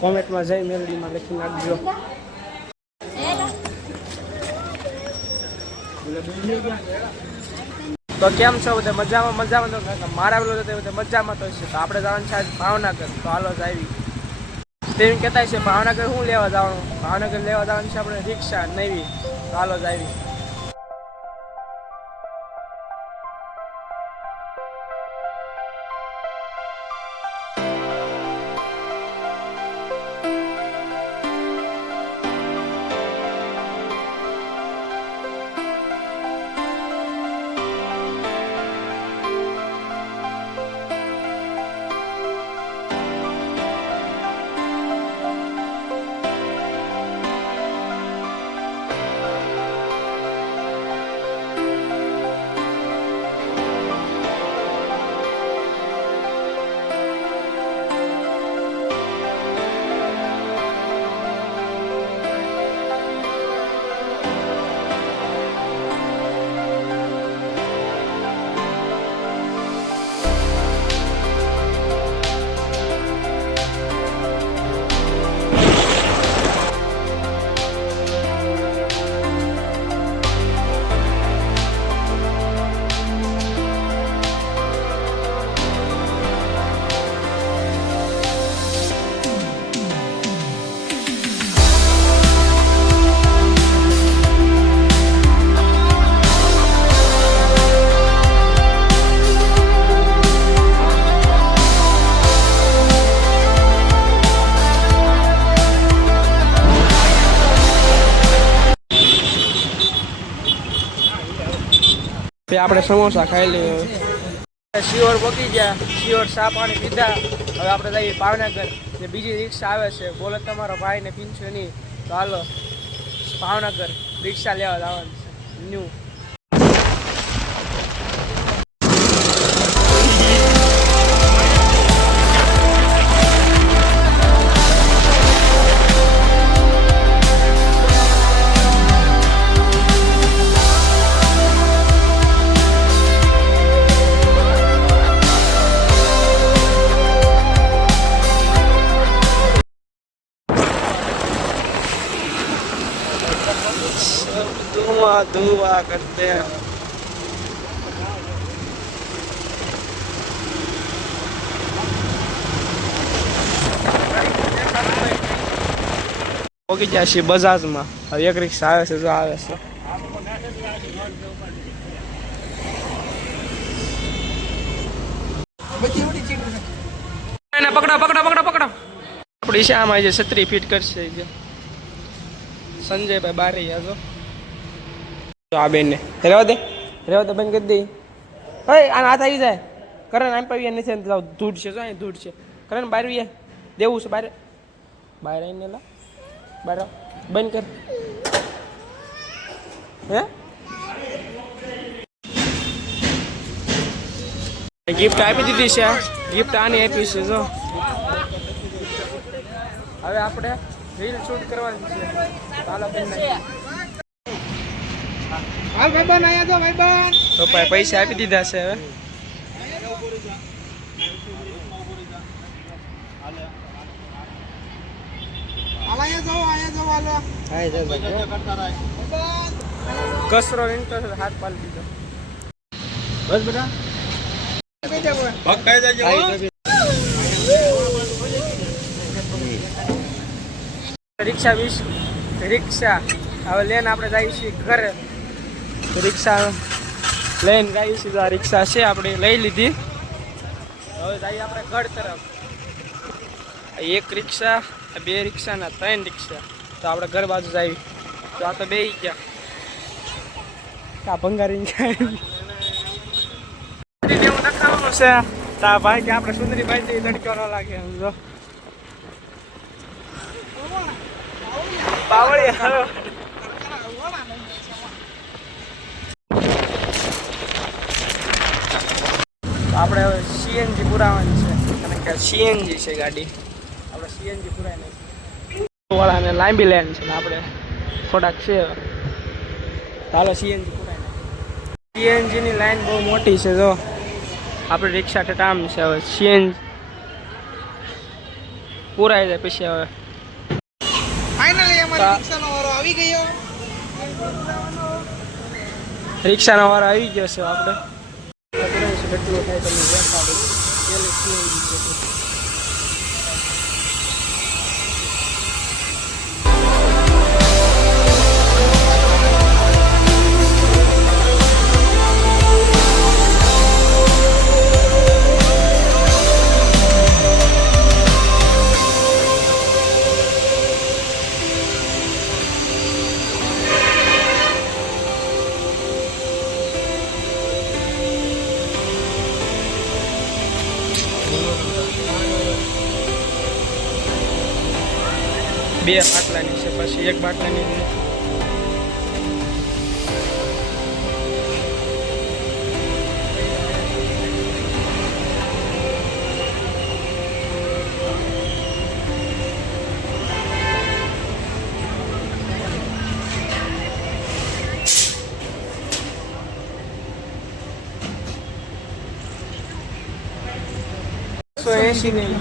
કોમેન્ટમાં જઈ મેલડીમાં લખી નાખજો. તો કેમ છો બધા? મજામાં તો મારા પેલો બધા મજામાં તો છે. તો આપણે જવાનું છે આજ ભાવનગર. તો હાલો જ આવી તેમ કહેતા છે ભાવનગર શું લેવા જવાનું? ભાવનગર લેવા જવાનું છે આપણે રિક્ષા નવી. તો હાલો જ આવી. આપણે સમોસા ખાઈ લઈએ. શિયોર પકી ગયા, શિયોર ચા પાણી પીધા. હવે આપણે જઈએ ભાવનગર. જે બીજી રિક્ષા આવે છે, બોલે તમારો ભાઈ ને પીનશો નહીં. તો હાલો ભાવનગર રિક્ષા લેવા જવાનું છે ન્યૂ. धुआं करते हैं. પહોંચી ગયા છીએ બજાજમાં. હવે એક રિક્ષા આવે છે, જો આવે છે. પકડો. આપડી શામાં છે છત્રી ફીટ કરશે સંજયભાઈ બારી. આજો આ બેન ને રેવા દે બંધ કરી દે. હે આ હાથ આવી જાય. કરણ આમ પાવી નથી ધૂળ છે. જો અહીં ધૂળ છે. કરણ બહાર આવી દેવું છે. બહાર આવીને લા બહાર બંધ કર. હે ગિફ્ટ આપી દીધી છે. ગિફ્ટ આની આપી છે. જો હવે આપણે રીલ શૂટ કરવાની છે. ચાલો તો પૈસા આપી દીધા છે. હવે કસરો ઇન્ટરેસ્ટ હાથ પાડી દીધો. બસ બેટા રિક્ષા હવે લઈને આપણે જઈએ છીએ ઘરે. રિક્ષા લઈને જઈએ છીએ. આ રિક્ષા છે આપણે લઈ લીધી. હવે જઈએ આપણે ઘર તરફ. એક રિક્ષા, બે રિક્ષા ના 3 રિક્ષા. તો આપણે ઘર બાજુ જઈએ. તો આ તો બે ગયા કા ભંગારી એવું દેખાવાનું છે. તા ભાઈ કે આપણે સુંદરી ભાઈ તડકો ન લાગે. સમજો પાવળી આપણે હવે સીએનજી પુરાવાની છે. કારણ કે સીએનજી છે ગાડી. આપણે સીએનજી પુરાય નહીં વાળાને લાંબી લેન છે. આપણે થોડાક છે. ચાલો સીએનજી પુરાય નહીં. સીએનજીની લાઈન બહુ મોટી છે. જો આપણે રિક્ષા ટામ છે. હવે સીએનજી પૂરાઈ જાય પછી હવે ફાઇનલી અમારો રિક્ષાનો વારો આવી ગયો. રિક્ષાનો વારો આવી ગયો છે આપણે કેટલું થાય તમે દેખાડો પેલે સીએનજી છે. બે બાટલાની છે પછી એક બાટલાની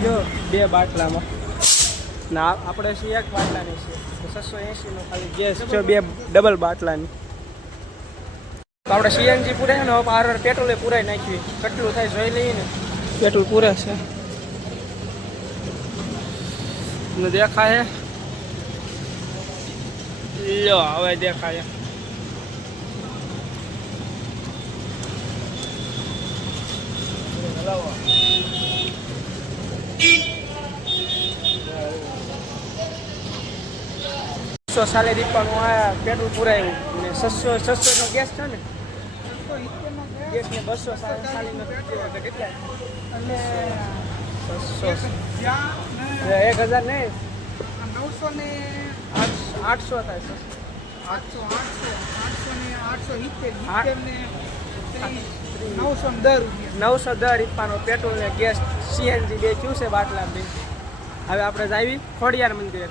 જો બે બાટલામાં ના આપણે છે એક બાટલાની છે 680 નો ખાલી ગેસ છે બે ડબલ બાટલાની. તો આપણે સીએનજી પૂરાય ને હવે આર પેટ્રોલે પૂરાઈ નાખવી કેટલું થાય જોઈ લઈએ ને. પેટ્રોલ પૂરે છે ને દેખાય લો હવે દેખાય. સાલે દીપાનું આ પેટ્રોલ પુરાયું ને 600 નો ગેસ છે ને ગેસ ને 200 સાલીનો કેટલા અને 1000 ને 900 ને 800 થાય છે. 800 ને 870 ને 910 રૂપિયાનો પેટ્રોલ ને ગેસ સીએનજી બે થયું છે બાટલા બે. હવે આપણે જાવી ખોડિયાર મંદિર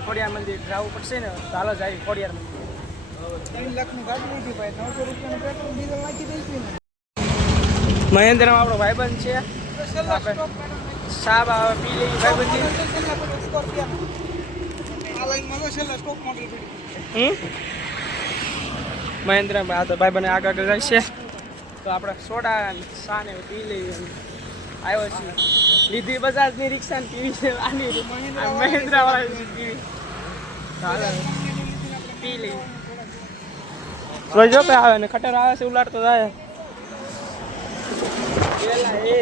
જવું પડશે ને તો હાલો જાવી ખોડિયાર મંદિર. 3 લાખની ગાડી લીધી ભાઈ 900 રૂપિયાનું પેટ્રોલ ડીઝલ નાખી દઈશું ને. મહેન્દ્રમાં આપણો ભાઈબંધ છે સાહેબ આવે પી લઈ ભાઈબંધી આ લાઈનમાં તો છેલ્લા સ્ટોપ મોડલ પડી. મહેન્દ્રમાં આ તો ભાઈબંધ આગળ જાય છે તો આપણે સોડા સાને પી લઈએ. આવ્યો છે લીધી બજાજની રિક્ષા ને પીવી છે આની મહિન્દ્રા વાળી પીવી પી લઈ. જોઈજો પે આવે ને ખટર આવે છે ઉલાડતો જાય પેલા એ